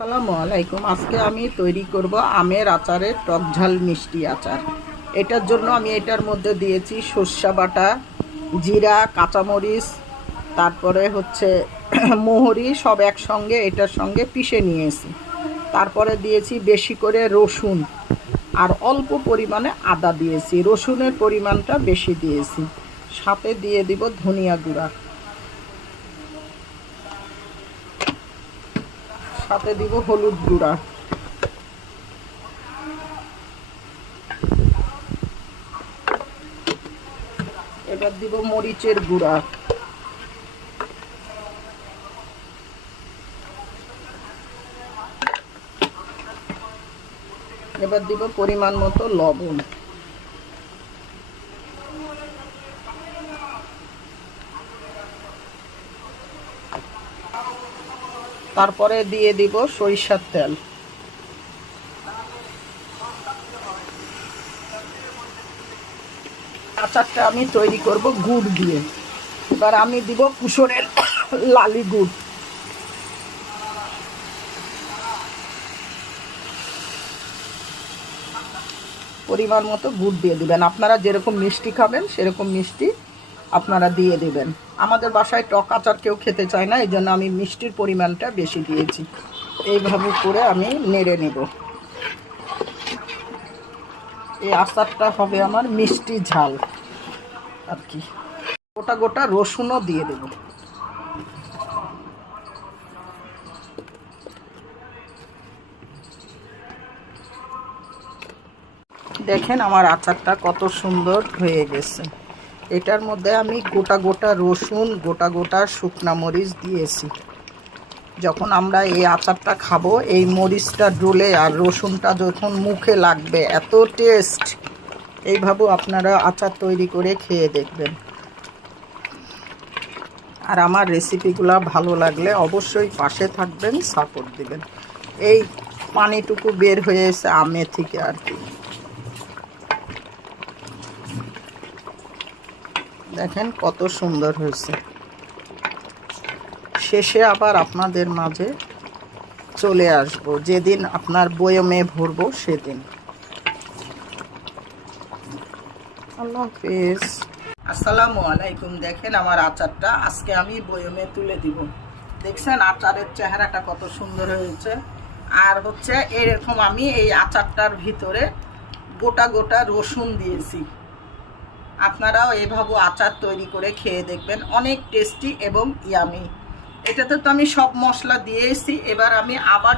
আসসালামু আলাইকুম। আজকে আমি তৈরি করব আমের আচারের টক ঝাল মিষ্টি আচার। এটার জন্য আমি এটার মধ্যে দিয়েছি সর্ষে বাটা, জিরা, কাঁচামরিচ, তারপরে হচ্ছে মোহরি, সব একসঙ্গে এটার সঙ্গে পিষে নিয়েছি। তারপরে দিয়েছি বেশি করে রসুন আর অল্প পরিমাণে আদা দিয়েছি। রসুনের পরিমাণটা বেশি দিয়েছি। সাথে দিয়ে দিব ধনিয়া গুঁড়া, সাথে দিব হলুদ গুঁড়া, এবার দিব মরিচের গুঁড়া, এবার দিব পরিমাণ মতো লবণ। তারপরে দিয়ে দিব সরিষার তেল। আচারটা আমি তৈরি করব গুড় দিয়ে। এবার আমি দিব কুসুরের লালি গুড়। পরিমাণ মতো গুড় দিয়ে দিবেন। আপনারা যেরকম মিষ্টি খাবেন সেরকম মিষ্টি আপনারা দিয়ে দেবেন। আমাদের বাসায় টক আচার কেউ খেতে চায় না, এই জন্য আমি মিষ্টির পরিমাণটা বেশি দিয়েছি। এইভাবে করে আমি নেড়ে নেব। এই আচারটা হবে আমার মিষ্টি ঝাল আর কি। গোটা গোটা রসুনও দিয়ে দেব। দেখেন আমার আচারটা কত সুন্দর হয়ে গেছে। এটার মধ্যে আমি গোটা গোটা রসুন, গোটা গোটা শুকনা মরিচ দিয়েছি। যখন আমরা এই আচারটা খাবো, এই মরিচটা ডলে আর রসুনটা যখন মুখে লাগবে, এত টেস্ট। এইভাবে আপনারা আচার তৈরি করে খেয়ে দেখবেন। আর আমার রেসিপিগুলো ভালো লাগলে অবশ্যই পাশে থাকবেন, সাপোর্ট দিবেন। এই পানিটুকু বের হয়েছে আমের থেকে আর কি। দেখেন কত সুন্দর হয়েছে। শেষে আবার আপনাদের মাঝে চলে আসব, যেদিন আপনার বয়মে ভরবো সেদিন। আল্লাহ হাফেজ। আসসালামু আলাইকুম। দেখেন আমার আচারটা আজকে আমি বয়মে তুলে দিব। দেখছেন আচারের চেহারাটা কত সুন্দর হয়েছে। আর হচ্ছে এরকম আমি এই আচারটার ভিতরে গোটা গোটা রসুন দিয়েছি। আপনারাও এভাবে আচার তৈরি করে খেয়ে দেখবেন, অনেক টেস্টি এবং ইয়ামি। এটাতে তো আমি সব মশলা দিয়েছি। এবার আমি আবার